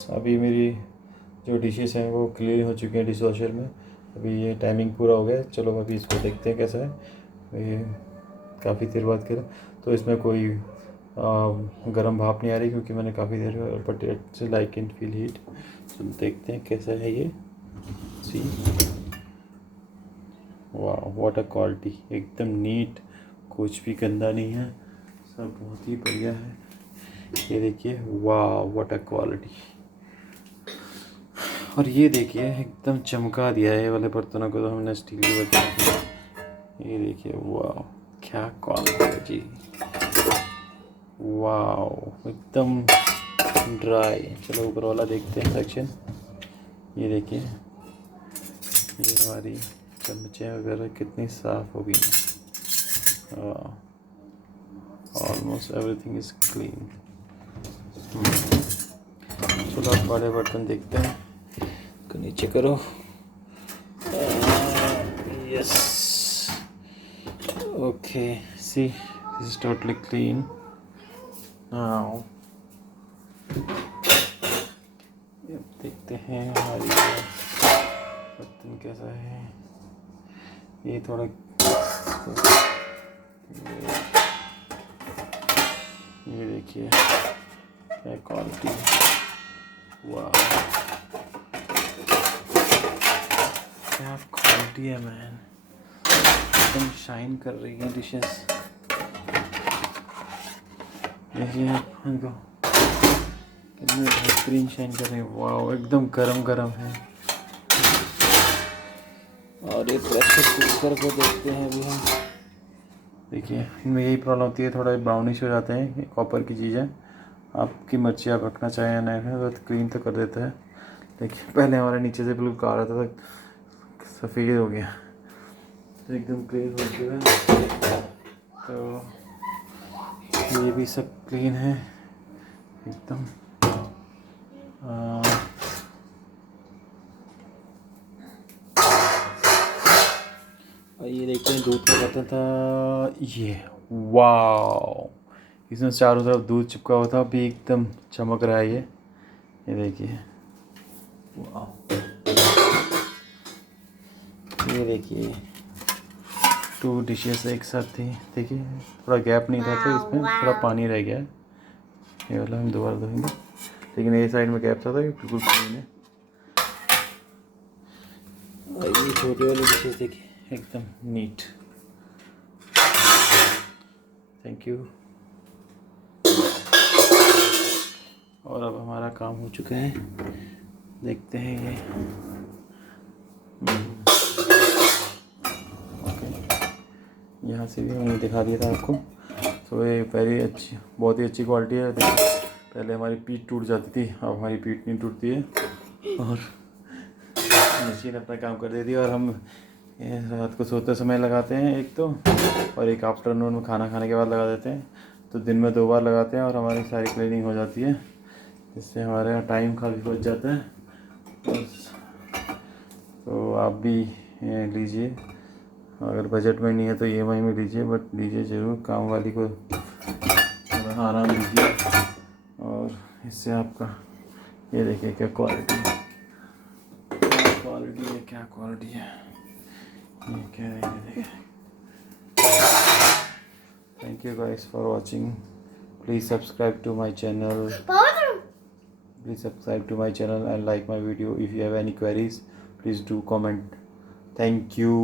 अभी मेरी जो डिशेस हैं वो क्लीन हो चुकी हैं डिश वॉशर में। अभी ये टाइमिंग पूरा हो गया। चलो अभी इसको देखते हैं कैसा है। ये काफ़ी देर बाद करा तो इसमें कोई गर्म भाप नहीं आ रही क्योंकि मैंने काफ़ी there but it's like in feel heat. तो देखते हैं कैसा है ये। सी वाह व्हाट अ क्वालिटी, एकदम नीट, कुछ भी गंदा नहीं है, सब बहुत ही बढ़िया है। ये देखिए वाह व्हाट अ क्वालिटी। और ये देखिए एकदम चमका दिया है ये वाले बर्तनों को, तो हमने स्टील के बर्तन। ये देखिए वाह क्या क्वालिटी है जी, वाह एकदम ड्राई। चलो ऊपर वाला देखते हैं सेक्शन। ये देखिए ये हमारी चमचे वगैरह कितनी साफ़ हो गई हैं। Almost everything is clean. चलो अब बड़े बर्तन देखते हैं। तो नीचे करो। Yes okay see this is totally clean now. अब देखते हैं हमारी बर्तन कैसा है। ये थोड़ा ये देखिए क्या क्वालिटी, वाह क्या क्वालिटी है मैन, एकदम शाइन कर रही है डिशेस। देखिए आप इनको कितनी बेहतरीन शाइन कर रही है, वाह एकदम गरम गरम है। और ये प्रेशर कुकर को देखते हैं अभी हम। देखिए इनमें यही प्रॉब्लम होती है, थोड़ा ब्राउनिश हो जाते हैं। ये कॉपर की चीज़ है, आपकी मर्जी, आप रखना चाहें या नहीं रखें, तो क्लीन तो कर देता है। देखिए पहले हमारे नीचे से बिल्कुल काला था, सफ़ेद हो गया, तो एकदम क्लीन हो गया। तो ये भी सब क्लीन है एकदम। और ये देखते हैं दूध का बर्तन था ये, वाह इसमें चारों तरफ दूध चिपका हुआ था, अभी एकदम चमक रहा है ये देखिए वाह। ये देखिए 2 डिशेस एक साथ थी, देखिए थोड़ा गैप नहीं था तो इसमें थोड़ा पानी रह गया है। ये वाला हम दोबारा धोएंगे, लेकिन ये साइड में गैप था तो ये बिल्कुल क्लीन है। और ये छोटे वाले डिशेस देखिए एकदम नीट। Thank you. और अब हमारा काम हो चुका है, देखते हैं ये। ओके यहाँ से भी मैंने दिखा दिया था आपको। तो ये वेरी अच्छी, बहुत ही अच्छी क्वालिटी है। देखिए पहले हमारी पीठ टूट जाती थी, अब हमारी पीठ नहीं टूटती है और मशीन अपना काम कर देती है। और हम रात को सोते समय लगाते हैं एक तो, और एक आफ्टरनून में खाना खाने के बाद लगा देते हैं। तो दिन में 2 बार लगाते हैं और हमारी सारी क्लीनिंग हो जाती है। इससे हमारे टाइम काफ़ी बच जाता है। तो आप भी लीजिए, अगर बजट में नहीं है तो EMI में लीजिए, बट लीजिए ज़रूर। काम वाली को थोड़ा आराम दीजिए और इससे आपका, ये देखिए क्या क्वालिटी है, क्वालिटी है, क्या क्वालिटी है, ये क्या है ये देखिए। Thank you guys for watching. Please subscribe to my channel, please subscribe to my channel and like my video. If you have any queries, please do comment. Thank you.